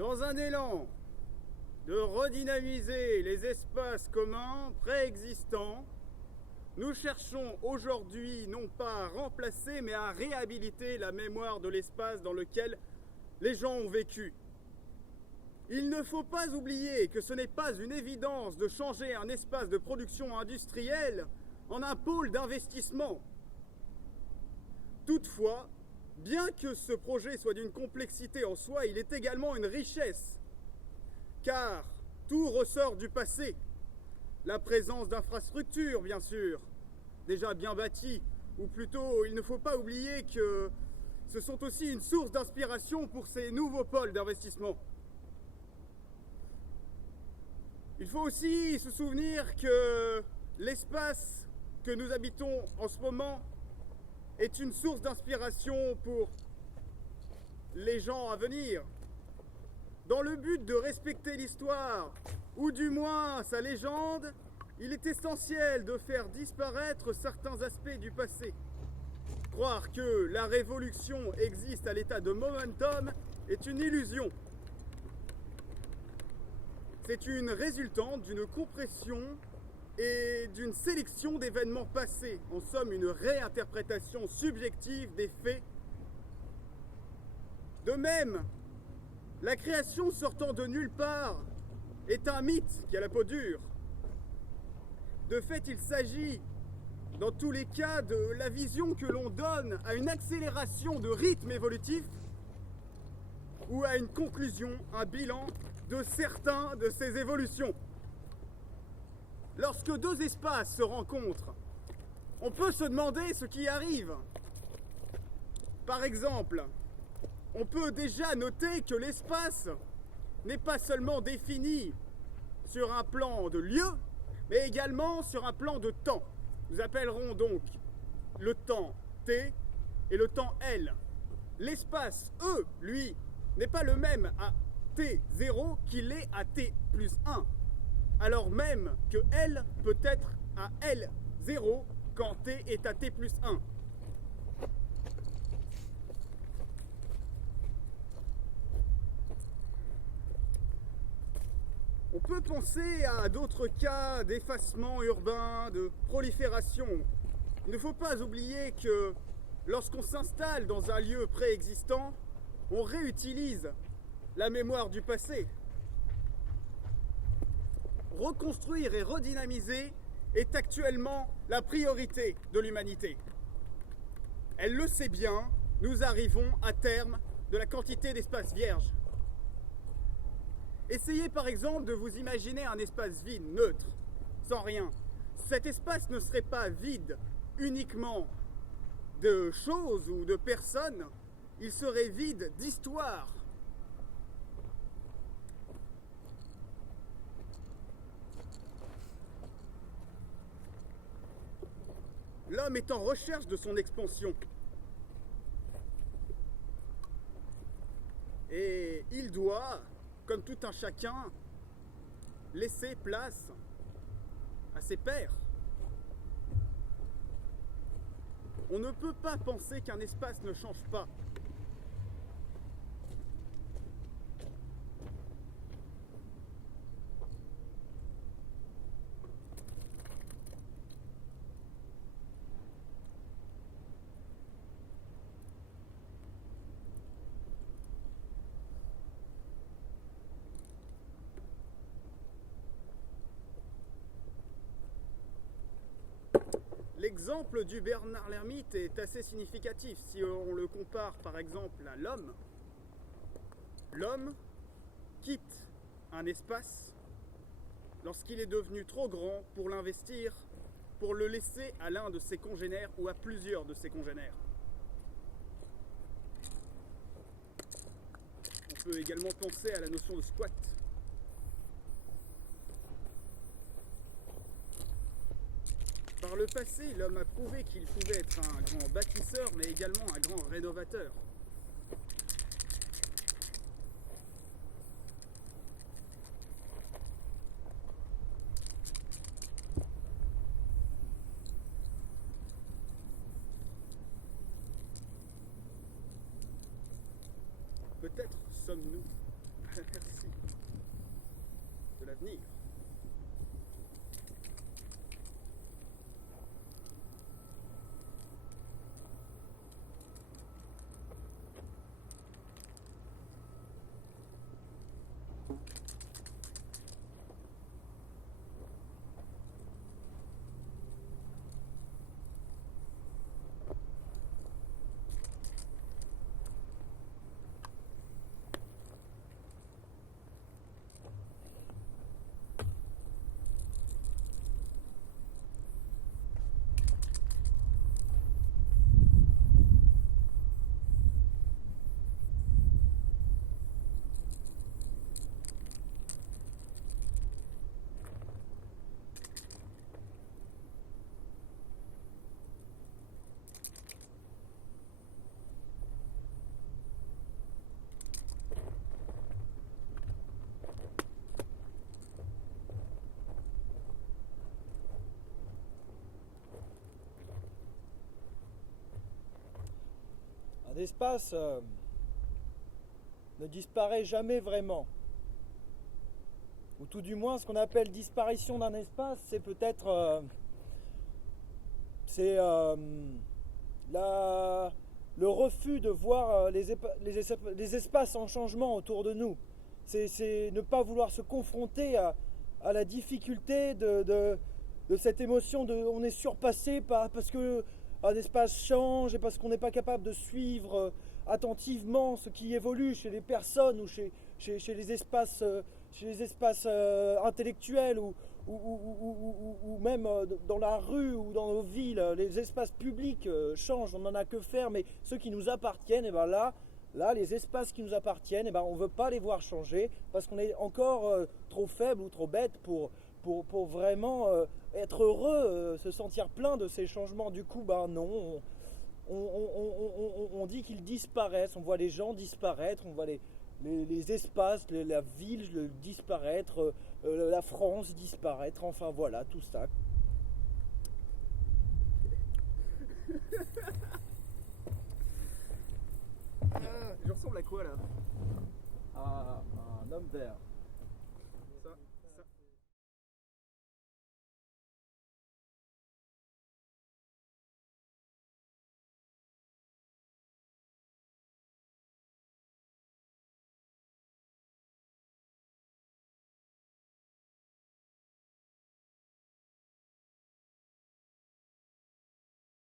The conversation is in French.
Dans un élan de redynamiser les espaces communs préexistants, nous cherchons aujourd'hui non pas à remplacer mais à réhabiliter la mémoire de l'espace dans lequel les gens ont vécu. Il ne faut pas oublier que ce n'est pas une évidence de changer un espace de production industrielle en un pôle d'investissement. Toutefois, bien que ce projet soit d'une complexité en soi, il est également une richesse, car tout ressort du passé. La présence d'infrastructures, bien sûr, déjà bien bâties, ou plutôt, il ne faut pas oublier que ce sont aussi une source d'inspiration pour ces nouveaux pôles d'investissement. Il faut aussi se souvenir que l'espace que nous habitons en ce moment est une source d'inspiration pour les gens à venir. Dans le but de respecter l'histoire, ou du moins sa légende, il est essentiel de faire disparaître certains aspects du passé. Croire que la révolution existe à l'état de momentum est une illusion. C'est une résultante d'une compression et d'une sélection d'événements passés, en somme une réinterprétation subjective des faits. De même, la création sortant de nulle part est un mythe qui a la peau dure. De fait, il s'agit, dans tous les cas, de la vision que l'on donne à une accélération de rythme évolutif ou à une conclusion, un bilan de certains de ces évolutions. Lorsque deux espaces se rencontrent, on peut se demander ce qui arrive. Par exemple, on peut déjà noter que l'espace n'est pas seulement défini sur un plan de lieu, mais également sur un plan de temps. Nous appellerons donc le temps T et le temps L. L'espace E, lui, n'est pas le même à T0 qu'il est à T plus 1, alors même que L peut être à L0 quand T est à T plus 1. On peut penser à d'autres cas d'effacement urbain, de prolifération. Il ne faut pas oublier que lorsqu'on s'installe dans un lieu préexistant, on réutilise la mémoire du passé. Reconstruire et redynamiser est actuellement la priorité de l'humanité. Elle le sait bien, nous arrivons à terme de la quantité d'espace vierge. Essayez par exemple de vous imaginer un espace vide, neutre, sans rien. Cet espace ne serait pas vide uniquement de choses ou de personnes, il serait vide d'histoire. L'homme est en recherche de son expansion. Et il doit, comme tout un chacun, laisser place à ses pairs. On ne peut pas penser qu'un espace ne change pas. L'exemple du Bernard l'Ermite est assez significatif si on le compare par exemple à l'homme. L'homme quitte un espace lorsqu'il est devenu trop grand pour l'investir, pour le laisser à l'un de ses congénères ou à plusieurs de ses congénères. On peut également penser à la notion de squat. Par le passé, l'homme a prouvé qu'il pouvait être un grand bâtisseur, mais également un grand rénovateur. Peut-être sommes-nous l'espace ne disparaît jamais vraiment. Ou tout du moins, ce qu'on appelle disparition d'un espace, c'est peut-être le refus de voir les espaces en changement autour de nous. C'est ne pas vouloir se confronter à la difficulté de cette émotion de on est surpassé parce que un espace change et parce qu'on n'est pas capable de suivre attentivement ce qui évolue chez les personnes ou chez les espaces, intellectuels ou même dans la rue ou dans nos villes. Les espaces publics changent, on n'en a que faire, mais ceux qui nous appartiennent, et ben là, les espaces qui nous appartiennent, et ben on ne veut pas les voir changer parce qu'on est encore trop faible ou trop bête pour vraiment être heureux, se sentir plein de ces changements. Du coup, ben non, on dit qu'ils disparaissent, on voit les gens disparaître, on voit les espaces, la ville disparaître, la France disparaître, enfin voilà, tout ça. Je ressemble à quoi là? À un homme vert.